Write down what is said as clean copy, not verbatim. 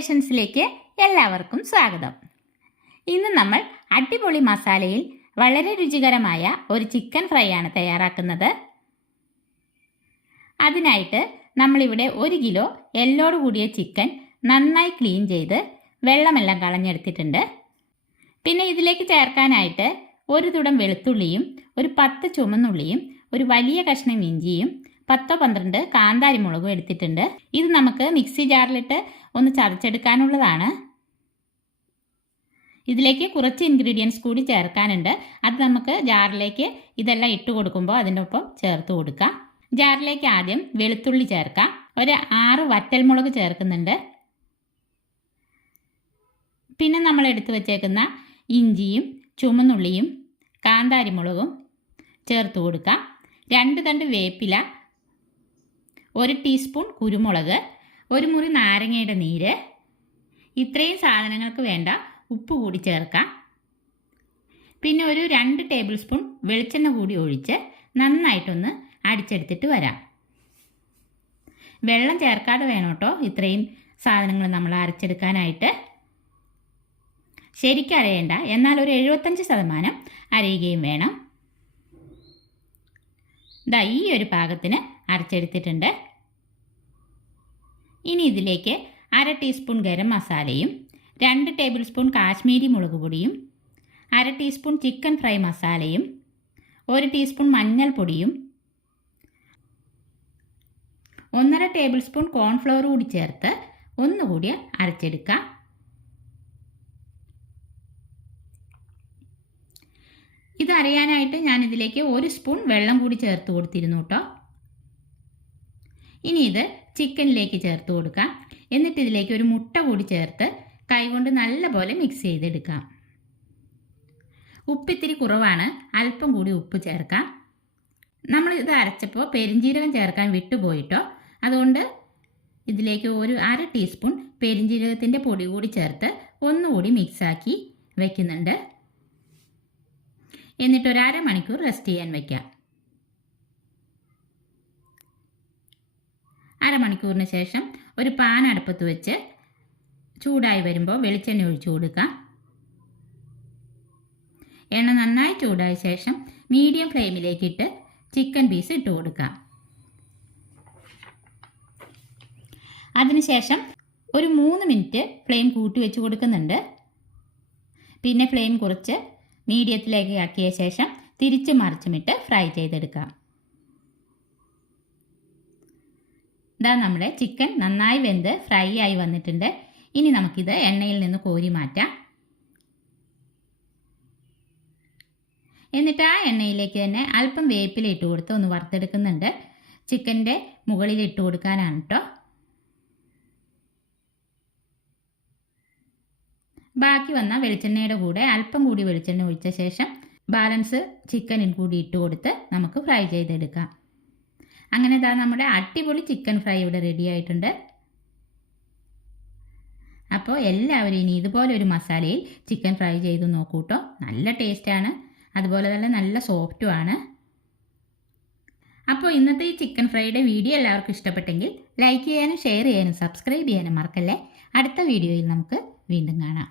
ക്രിയേഷൻസിലേക്ക് എല്ലാവർക്കും സ്വാഗതം. ഇന്ന് നമ്മൾ അടിപൊളി മസാലയിൽ വളരെ രുചികരമായ ഒരു ചിക്കൻ ഫ്രൈ ആണ് തയ്യാറാക്കുന്നത്. അതിനായിട്ട് നമ്മളിവിടെ 1 കിലോ എല്ലോട് കൂടിയ ചിക്കൻ നന്നായി ക്ലീൻ ചെയ്ത് വെള്ളമെല്ലാം കളഞ്ഞെടുത്തിട്ടുണ്ട്. പിന്നെ ഇതിലേക്ക് ചേർക്കാനായിട്ട് 1 തുടം വെളുത്തുള്ളിയും ഒരു 10 ചുമന്നുള്ളിയും ഒരു വലിയ കഷ്ണം ഇഞ്ചിയും 10-12 കാന്താരി മുളകും എടുത്തിട്ടുണ്ട്. ഇത് നമുക്ക് മിക്സി ജാറിലിട്ട് ഒന്ന് ചതച്ചെടുക്കാനുള്ളതാണ്. ഇതിലേക്ക് കുറച്ച് ഇൻഗ്രീഡിയൻസ് കൂടി ചേർക്കാനുണ്ട്. അത് നമുക്ക് ജാറിലേക്ക് ഇതെല്ലാം ഇട്ട് കൊടുക്കുമ്പോൾ അതിൻ്റെ ഒപ്പം ചേർത്ത് കൊടുക്കാം. ജാറിലേക്ക് ആദ്യം വെളുത്തുള്ളി ചേർക്കാം. ഒരു 6 വറ്റൽമുളക് ചേർക്കുന്നുണ്ട്. പിന്നെ നമ്മൾ എടുത്തു വച്ചേക്കുന്ന ഇഞ്ചിയും ചുമന്നുള്ളിയും കാന്താരി മുളകും ചേർത്ത് കൊടുക്കാം. 2 തണ്ട് വേപ്പില, 1 ടീസ്പൂൺ കുരുമുളക്, 1 മുറി നാരങ്ങയുടെ നീര്, ഇത്രയും സാധനങ്ങൾക്ക് വേണ്ട ഉപ്പ് കൂടി ചേർക്കാം. പിന്നെ ഒരു 2 ടേബിൾ സ്പൂൺ വെളിച്ചെണ്ണ കൂടി ഒഴിച്ച് നന്നായിട്ടൊന്ന് അടിച്ചെടുത്തിട്ട് വരാം. വെള്ളം ചേർക്കാതെ വേണം കേട്ടോ ഇത്രയും സാധനങ്ങൾ നമ്മൾ അരച്ചെടുക്കാനായിട്ട്. ശരിക്കും അരയേണ്ട, എന്നാൽ ഒരു 75% അരയുകയും വേണം. ദാ ഈ ഒരു പാകത്തിന് അരച്ചെടുത്തിട്ടുണ്ട്. ഇനി ഇതിലേക്ക് 1/2 ടീസ്പൂൺ ഗരം മസാലയും 2 ടേബിൾ സ്പൂൺ കാശ്മീരി മുളക് പൊടിയും 1/2 ടീസ്പൂൺ ചിക്കൻ ഫ്രൈ മസാലയും 1 ടീസ്പൂൺ മഞ്ഞൾപ്പൊടിയും 1/2 ടേബിൾ സ്പൂൺ കോൺഫ്ലവർ കൂടി ചേർത്ത് ഒന്നുകൂടി അരച്ചെടുക്കാം. ഇത് അരയാനായിട്ട് ഞാനിതിലേക്ക് 1 സ്പൂൺ വെള്ളം കൂടി ചേർത്ത് കൊടുത്തിരുന്നു കേട്ടോ. ഇനി ഇത് ചിക്കനിലേക്ക് ചേർത്ത് കൊടുക്കാം. എന്നിട്ട് ഇതിലേക്ക് ഒരു മുട്ട കൂടി ചേർത്ത് കൈകൊണ്ട് നല്ലപോലെ മിക്സ് ചെയ്തെടുക്കാം. ഉപ്പിത്തിരി കുറവാണ്, അല്പം കൂടി ഉപ്പ് ചേർക്കാം. നമ്മൾ ഇത് അരച്ചപ്പോൾ പെരിഞ്ജീരകം ചേർക്കാൻ വിട്ടുപോയിട്ടോ, അതുകൊണ്ട് ഇതിലേക്ക് ഒരു 1/2 ടീസ്പൂൺ പെരിഞ്ജീരകത്തിൻ്റെ പൊടി കൂടി ചേർത്ത് ഒന്നുകൂടി മിക്സാക്കി വയ്ക്കുന്നുണ്ട്. എന്നിട്ട് ഒരു 1/2 മണിക്കൂർ റെസ്റ്റ് ചെയ്യാൻ വയ്ക്കാം. 1/2 മണിക്കൂറിന് ശേഷം ഒരു പാൻ അടുപ്പത്ത് വെച്ച് ചൂടായി വരുമ്പോൾ വെളിച്ചെണ്ണ ഒഴിച്ചു കൊടുക്കാം. എണ്ണ നന്നായി ചൂടായ ശേഷം മീഡിയം ഫ്ലെയിമിലേക്കിട്ട് ചിക്കൻ പീസ് ഇട്ട് കൊടുക്കാം. അതിനുശേഷം ഒരു 3 മിനിറ്റ് ഫ്ലെയിം കൂട്ടി വെച്ച് കൊടുക്കുന്നുണ്ട്. പിന്നെ ഫ്ലെയിം കുറച്ച് മീഡിയത്തിലേക്ക് ആക്കിയ ശേഷം തിരിച്ചു മറിച്ചുമിട്ട് ഫ്രൈ ചെയ്തെടുക്കാം. ഇതാ നമ്മുടെ ചിക്കൻ നന്നായി വെന്ത് ഫ്രൈ ആയി വന്നിട്ടുണ്ട്. ഇനി നമുക്കിത് എണ്ണയിൽ നിന്ന് കോരി മാറ്റാം. എന്നിട്ട് ആ എണ്ണയിലേക്ക് തന്നെ അല്പം വേപ്പില ഇട്ട് കൊടുത്ത് ഒന്ന് വറുത്തെടുക്കുന്നുണ്ട്. ചിക്കൻ്റെ മുകളിൽ ഇട്ട് കൊടുക്കാനാണ് കേട്ടോ. ബാക്കി വന്ന വെളിച്ചെണ്ണയുടെ കൂടെ അല്പം കൂടി വെളിച്ചെണ്ണ ഒഴിച്ച ശേഷം ബാലൻസ് ചിക്കനിൽ കൂടി ഇട്ട് കൊടുത്ത് നമുക്ക് ഫ്രൈ ചെയ്തെടുക്കാം. അങ്ങനെ ഇതാ നമ്മുടെ അടിപൊളി ചിക്കൻ ഫ്രൈ ഇവിടെ റെഡി ആയിട്ടുണ്ട്. അപ്പോൾ എല്ലാവരും ഇനി ഇതുപോലെ ഒരു മസാലയിൽ ചിക്കൻ ഫ്രൈ ചെയ്ത് നോക്കൂ കേട്ടോ. നല്ല ടേസ്റ്റാണ്, അതുപോലെ തന്നെ നല്ല സോഫ്റ്റുമാണ്. അപ്പോൾ ഇന്നത്തെ ഈ ചിക്കൻ ഫ്രൈയുടെ വീഡിയോ എല്ലാവർക്കും ഇഷ്ടപ്പെട്ടെങ്കിൽ ലൈക്ക് ചെയ്യാനും ഷെയർ ചെയ്യാനും സബ്സ്ക്രൈബ് ചെയ്യാനും മറക്കല്ലേ. അടുത്ത വീഡിയോയിൽ നമുക്ക് വീണ്ടും കാണാം.